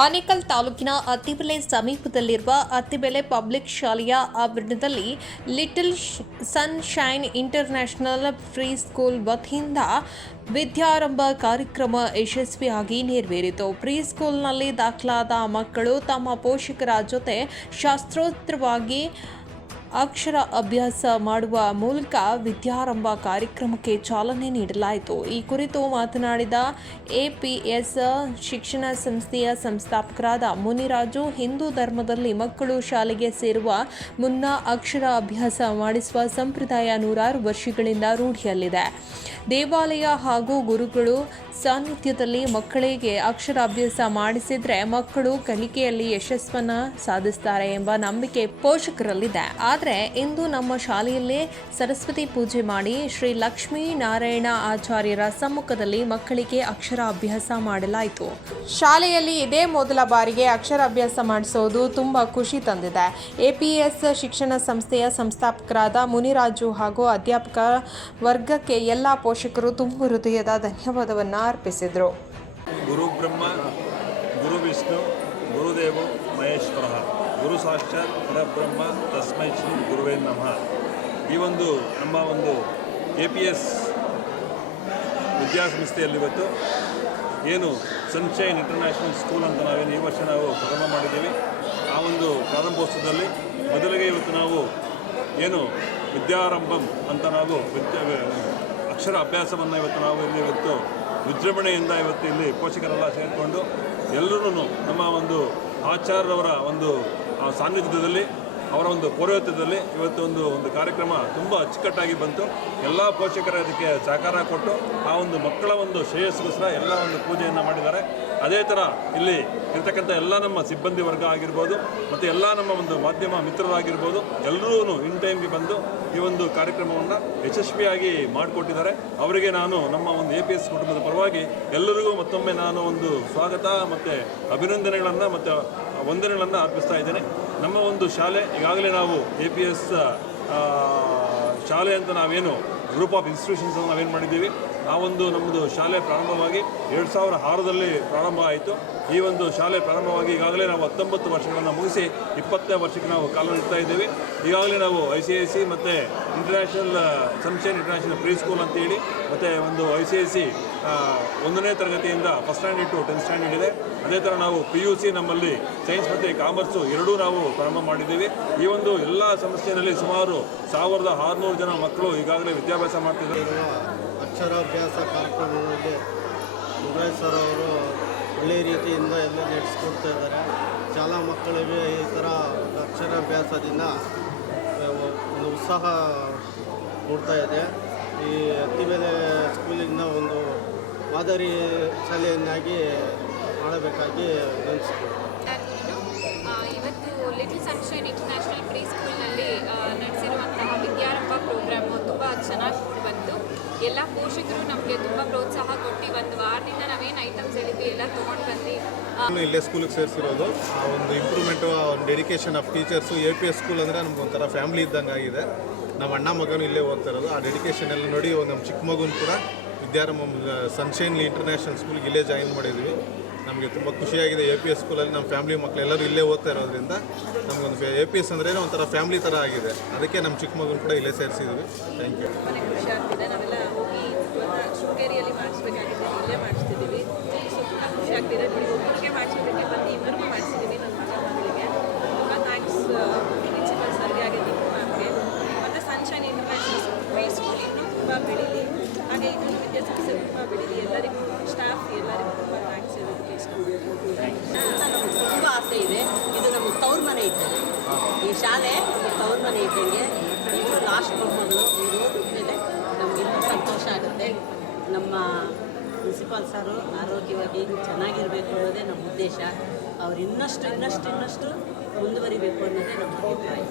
ಆನೇಕಲ್ ತಾಲೂಕಿನ ಅತ್ತಿಬೆಲೆ ಸಮೀಪದಲ್ಲಿರುವ ಅತ್ತಿಬೆಲೆ ಪಬ್ಲಿಕ್ ಶಾಲೆಯ ಆವರಣದಲ್ಲಿ Little Sunshine International pre school ವತಿಯಿಂದ ವಿದ್ಯಾರಂಭ ಕಾರ್ಯಕ್ರಮ ಯಶಸ್ವಿಯಾಗಿ ನೆರವೇರಿತು. ಪ್ರೀ ಸ್ಕೂಲ್ನಲ್ಲಿ ದಾಖಲಾದ ಮಕ್ಕಳು ತಮ್ಮ ಪೋಷಕರ ಜೊತೆ ಶಾಸ್ತ್ರೋತ್ರವಾಗಿ ಅಕ್ಷರ ಅಭ್ಯಾಸ ಮಾಡುವ ಮೂಲಕ ವಿದ್ಯಾರಂಭ ಕಾರ್ಯಕ್ರಮಕ್ಕೆ ಚಾಲನೆ ನೀಡಲಾಯಿತು. ಈ ಕುರಿತು ಮಾತನಾಡಿದ ಎಪಿಎಸ್ ಶಿಕ್ಷಣ ಸಂಸ್ಥೆಯ ಸಂಸ್ಥಾಪಕರಾದ ಮುನಿರಾಜು, ಹಿಂದೂ ಧರ್ಮದಲ್ಲಿ ಮಕ್ಕಳು ಶಾಲೆಗೆ ಸೇರುವ ಮುನ್ನ ಅಕ್ಷರ ಅಭ್ಯಾಸ ಮಾಡಿಸುವ ಸಂಪ್ರದಾಯ ನೂರಾರು ವರ್ಷಗಳಿಂದ ರೂಢಿಯಲ್ಲಿದೆ. ದೇವಾಲಯ ಹಾಗೂ ಗುರುಗಳು ಸಾನ್ನಿಧ್ಯದಲ್ಲಿ ಮಕ್ಕಳಿಗೆ ಅಕ್ಷರ ಅಭ್ಯಾಸ ಮಾಡಿಸಿದರೆ ಮಕ್ಕಳು ಕಲಿಕೆಯಲ್ಲಿ ಯಶಸ್ವನ್ನ ಸಾಧಿಸ್ತಾರೆ ಎಂಬ ನಂಬಿಕೆ ಪೋಷಕರಲ್ಲಿದೆ. ಆದರೆ ಇಂದು ನಮ್ಮ ಶಾಲೆಯಲ್ಲೇ ಸರಸ್ವತಿ ಪೂಜೆ ಮಾಡಿ ಶ್ರೀ ಲಕ್ಷ್ಮೀ ನಾರಾಯಣ ಆಚಾರ್ಯರ ಸಮ್ಮುಖದಲ್ಲಿ ಮಕ್ಕಳಿಗೆ ಅಕ್ಷರ ಅಭ್ಯಾಸ ಮಾಡಲಾಯಿತು. ಶಾಲೆಯಲ್ಲಿ ಇದೇ ಮೊದಲ ಬಾರಿಗೆ ಅಕ್ಷರ ಅಭ್ಯಾಸ ಮಾಡಿಸೋದು ತುಂಬ ಖುಷಿ ತಂದಿದೆ. ಎಪಿಎಸ್ ಶಿಕ್ಷಣ ಸಂಸ್ಥೆಯ ಸಂಸ್ಥಾಪಕರಾದ ಮುನಿರಾಜು ಹಾಗೂ ಅಧ್ಯಾಪಕ ವರ್ಗಕ್ಕೆ ಎಲ್ಲ ಪೋಷಕರು ತುಂಬು ಹೃದಯದ ಧನ್ಯವಾದವನ್ನು ಅರ್ಪಿಸಿದರು. ಗುರು ಬ್ರಹ್ಮ ಗುರು ವಿಷ್ಣು ಗುರುದೇವ ಮಹೇಶ್ವರ ಗುರು ಸಾಕ್ಷಾತ್ ಪರಬ್ರಹ್ಮ, ತಸ್ಮೈ ಶ್ರೀ ಗುರುವೇ ನಮಃ. ಈ ಒಂದು ನಮ್ಮ ಒಂದು ಎ ಪಿ ಎಸ್ ವಿದ್ಯಾಸಂಸ್ಥೆಯಲ್ಲಿ ಇವತ್ತು ಏನು ಸನ್ಶೈನ್ ಇಂಟರ್ನ್ಯಾಷನಲ್ ಸ್ಕೂಲ್ ಅಂತ ನಾವೇನು ಈ ವರ್ಷ ನಾವು ಪ್ರಾರಂಭ ಮಾಡಿದ್ದೀವಿ. ಆ ಒಂದು ಪ್ರಾರಂಭೋತ್ಸವದಲ್ಲಿ ಮೊದಲಿಗೆ ಇವತ್ತು ನಾವು ಏನು ವಿದ್ಯಾರಂಭಂ ಅಂತ ನಾವು ವಿದ್ಯಾ, ಅಕ್ಷರ ಅಭ್ಯಾಸವನ್ನು ಇವತ್ತು ನಾವು ಇಲ್ಲಿ ಇವತ್ತು ವಿಜೃಂಭಣೆಯಿಂದ ಇವತ್ತು ಇಲ್ಲಿ ಪೋಷಕರೆಲ್ಲ ಸೇರಿಕೊಂಡು ಎಲ್ಲರೂ ನಮ್ಮ ಒಂದು ಆಚಾರ್ಯರವರ ಒಂದು ಸಾನ್ನಿಧ್ಯದಲ್ಲಿ ಅವರ ಒಂದು ಪೌರೋಹಿತ್ಯದಲ್ಲಿ ಇವತ್ತು ಒಂದು ಒಂದು ಕಾರ್ಯಕ್ರಮ ತುಂಬ ಅಚ್ಚುಕಟ್ಟಾಗಿ ಬಂತು. ಎಲ್ಲ ಪೋಷಕರು ಅದಕ್ಕೆ ಸಹಕಾರ ಕೊಟ್ಟು ಆ ಒಂದು ಮಕ್ಕಳ ಒಂದು ಶ್ರೇಯಸ್ಗೋಸ್ಕರ ಎಲ್ಲ ಒಂದು ಪೂಜೆಯನ್ನು ಮಾಡಿದ್ದಾರೆ. ಅದೇ ಥರ ಇಲ್ಲಿ ಇರ್ತಕ್ಕಂಥ ಎಲ್ಲ ನಮ್ಮ ಸಿಬ್ಬಂದಿ ವರ್ಗ ಆಗಿರ್ಬೋದು, ಮತ್ತು ಎಲ್ಲ ನಮ್ಮ ಒಂದು ಮಾಧ್ಯಮ ಮಿತ್ರರಾಗಿರ್ಬೋದು ಎಲ್ಲರೂ ಇನ್ ಟೈಮ್ಗೆ ಬಂದು ಈ ಒಂದು ಕಾರ್ಯಕ್ರಮವನ್ನು ಯಶಸ್ವಿಯಾಗಿ ಮಾಡಿಕೊಟ್ಟಿದ್ದಾರೆ. ಅವರಿಗೆ ನಾನು ನಮ್ಮ ಒಂದು ಎ ಪಿ ಎಸ್ ಕುಟುಂಬದ ಪರವಾಗಿ ಎಲ್ಲರಿಗೂ ಮತ್ತೊಮ್ಮೆ ನಾನು ಒಂದು ಸ್ವಾಗತ, ಮತ್ತು ಅಭಿನಂದನೆಗಳನ್ನು, ಮತ್ತು ವಂದನೆಗಳನ್ನು ಅರ್ಪಿಸ್ತಾ ಇದ್ದೇನೆ. ನಮ್ಮ ಒಂದು ಶಾಲೆ, ಈಗಾಗಲೇ ನಾವು ಎ ಪಿ ಎಸ್ ಶಾಲೆ ಅಂತ ನಾವೇನು ಗ್ರೂಪ್ ಆಫ್ ಇನ್ಸ್ಟಿಟ್ಯೂಷನ್ಸ್ ನಾವೇನು ಮಾಡಿದ್ದೀವಿ, ಆ ಒಂದು ನಮ್ಮದು ಶಾಲೆ ಪ್ರಾರಂಭವಾಗಿ ಎರಡು ಸಾವಿರ ಆರರಲ್ಲಿ ಪ್ರಾರಂಭ ಆಯಿತು. ಈ ಒಂದು ಶಾಲೆ ಪ್ರಾರಂಭವಾಗಿ ಈಗಾಗಲೇ ನಾವು ಹತ್ತೊಂಬತ್ತು ವರ್ಷಗಳನ್ನು ಮುಗಿಸಿ ಇಪ್ಪತ್ತನೇ ವರ್ಷಕ್ಕೆ ನಾವು ಕಾಲ ಇಡ್ತಾ ಇದ್ದೀವಿ. ಈಗಾಗಲೇ ನಾವು ಐ ಸಿ ಐ ಸಿ ಮತ್ತು International Sunshine International pre school ಅಂತೇಳಿ ಮತ್ತು ಒಂದು ಐ ಸಿ ಐ ಸಿ ಒಂದನೇ ತರಗತಿಯಿಂದ first standard to tenth standard ಇದೆ. ಅದೇ ಥರ ನಾವು ಪಿ ಯು ಸಿ ನಮ್ಮಲ್ಲಿ ಸೈನ್ಸ್ ಮತ್ತು ಕಾಮರ್ಸು ಎರಡೂ ನಾವು ಪ್ರಾರಂಭ ಮಾಡಿದ್ದೀವಿ. ಈ ಒಂದು ಎಲ್ಲ ಸಮಸ್ಯೆಯಲ್ಲಿ ಸುಮಾರು ಸಾವಿರದ ಆರುನೂರು ಜನ ಮಕ್ಕಳು ಈಗಾಗಲೇ ವಿದ್ಯಾಭ್ಯಾಸ ಮಾಡ್ತಿದ್ದಾರೆ. ಅಕ್ಷರಾಭ್ಯಾಸ ಕಾರ್ಯಕ್ರಮದಲ್ಲಿ ಸರ್ ಅವರು ಒಳ್ಳೆಯ ರೀತಿಯಿಂದ ಎಲ್ಲ ನಡೆಸ್ಕೊಡ್ತಾ ಇದ್ದಾರೆ. ಶಾಲಾ ಮಕ್ಕಳಿಗೆ ಈ ಥರ ಅಕ್ಷರಾಭ್ಯಾಸದಿಂದ ಒಂದು ಉತ್ಸಾಹ ಮೂಡ್ತಾ ಇದೆ. ಈ ಹತ್ತಿ ಮೇಲೆ ಸ್ಕೂಲಿಂದ ಒಂದು ಮಾದರಿ ಶಾಲೆಯನ್ನಾಗಿ ಮಾಡಬೇಕಾಗಿ ಆ, ಇವತ್ತು ಲಿಟಲ್ ಸನ್ಶೈನ್ ಇಂಟರ್ನ್ಯಾಷನಲ್ ಪ್ರೀ ಸ್ಕೂಲ್ನಲ್ಲಿ ನಡೆಸಿರುವಂತಹ ವಿದ್ಯಾರಂಭ ಪ್ರೋಗ್ರಾಮ್ ತುಂಬ ಚೆನ್ನಾಗಿ ಬಂತು. ಎಲ್ಲ ಪೋಷಕರು ನಮಗೆ ತುಂಬ ಪ್ರೋತ್ಸಾಹ ಕೊಟ್ಟು ಒಂದು ವಾರದಿಂದ ನಾವೇನು ಐಟಮ್ಸ್ ಹೇಳಿದ್ವಿ ಎಲ್ಲ ತೊಗೊಂಡು ಬಂದು ಇಲ್ಲೇ ಸ್ಕೂಲಿಗೆ ಸೇರಿಸಿರೋದು. ಆ ಒಂದು ಇಂಪ್ರೂವ್ಮೆಂಟು ಆ ಒಂದು dedication of teachers A P S school ಅಂದರೆ ನಮ್ಗೆ ಒಂಥರ ಫ್ಯಾಮಿಲಿ ಇದ್ದಂಗೆ ಆಗಿದೆ ನಮ್ಮ ಅಣ್ಣ ಮಗನೂ ಇಲ್ಲೇ ಓದ್ತಾ ಇರೋದು. ಆ ಡೆಡಿಕೇಶನ್ ಎಲ್ಲ ನೋಡಿ ಒಂದು ನಮ್ಮ ಚಿಕ್ಕ ಮಗುನ ಕೂಡ ವಿದ್ಯಾರಂಭ ಸನ್ಶೈನ್ ಇಂಟರ್ನ್ಯಾಷನಲ್ ಸ್ಕೂಲ್ಗೆ ಇಲ್ಲೇ ಜಾಯಿನ್ ಮಾಡಿದ್ವಿ. ನಮಗೆ ತುಂಬ ಖುಷಿಯಾಗಿದೆ. ಎ ಪಿ ಎಸ್ ಸ್ಕೂಲಲ್ಲಿ ನಮ್ಮ ಫ್ಯಾಮಿಲಿ ಮಕ್ಕಳೆಲ್ಲರೂ ಇಲ್ಲೇ ಓದ್ತಾ ಇರೋದ್ರಿಂದ ನಮಗೊಂದು ಎ ಪಿ ಎಸ್ ಅಂದ್ರೆ ಒಂಥರ ಫ್ಯಾಮಿಲಿ ಥರ ಆಗಿದೆ. ಅದಕ್ಕೆ ನಮ್ಮ ಚಿಕ್ಕ ಮಗುನ ಕೂಡ ಇಲ್ಲೇ ಸೇರಿಸಿದ್ವಿ. ಥ್ಯಾಂಕ್ ಯು ತುಂಬಾ ಖುಷಿ ಆಗ್ತಿದೆ ನಾವೆಲ್ಲ ಹೋಗಿ ಇವಾಗ ಶೃಂಗೇರಿಯಲ್ಲಿ ಮಾಡಿಸ್ಬೇಕಾಗಿತ್ತು ಇಲ್ಲೇ ಮಾಡಿಸ್ತಿದ್ದೀವಿ ಸೊ ತುಂಬ ಖುಷಿ ಆಗ್ತಿದೆ ನೋಡಿ ಒಬ್ಬರಿಗೆ ಮಾಡಿಸೋದಕ್ಕೆ ಬಂದು ಇಬ್ಬರಿಗೂ ಮಾಡಿಸಿದ್ದೀವಿ ನನ್ನ ಮಗ ಮಗಳಿಗೆ ತುಂಬ ಥ್ಯಾಂಕ್ಸ್ ಪ್ರಿನ್ಸಿಪಲ್ ಸರ್ಗೆ ಹಾಗೆ ದೀಪು ಮ್ಯಾಮ್ಗೆ ಮತ್ತು ಸನ್ಶೈನ್ ಇಂಟರ್ನ್ಯಾಷನಲ್ ಪ್ರೀ ಸ್ಕೂಲ್ ಇನ್ನೂ ತುಂಬ ಬೆಳೀಲಿ ಹಾಗೆ ಇನ್ನೂ ವಿದ್ಯಾಸಂಸ್ಥೆ ತುಂಬ ಬೆಳೀಲಿ ಎಲ್ಲರಿಗೂ ಸ್ಟಾಫ್ ಎಲ್ಲರಿಗೂ ತುಂಬ ಥ್ಯಾಂಕ್ಸ್ ಹೇಳೋದಕ್ಕೆ ಇಷ್ಟ ತುಂಬ ಆಸೆ ಇದೆ ಇದು ನಮ್ಮ ತವ್ರ ಮನೆ ಇದ್ದಂಗೆ ಈ ಶಾಲೆ ನಮ್ಮ ತವ್ರ ಮನೆ ಇದ್ದಂಗೆ ಇದು ಲಾಸ್ಟ್ ಮೊಮ್ಮಗಳು ಇವ್ರು ಓದಿದ್ಮೇಲೆ ನಮ್ಗೆ ಇನ್ನೂ ಸಂತೋಷ ಆಗುತ್ತೆ. ನಮ್ಮ ಪ್ರಿನ್ಸಿಪಾಲ್ ಸಾರು ಆರೋಗ್ಯವಾಗಿ ಚೆನ್ನಾಗಿರಬೇಕು ಅನ್ನೋದೇ ನಮ್ಮ ಉದ್ದೇಶ. ಅವ್ರು ಇನ್ನಷ್ಟು ಇನ್ನಷ್ಟು ಇನ್ನಷ್ಟು ಮುಂದುವರಿಬೇಕು ಅನ್ನೋದೇ ನಮ್ಮ ಅಭಿಪ್ರಾಯ.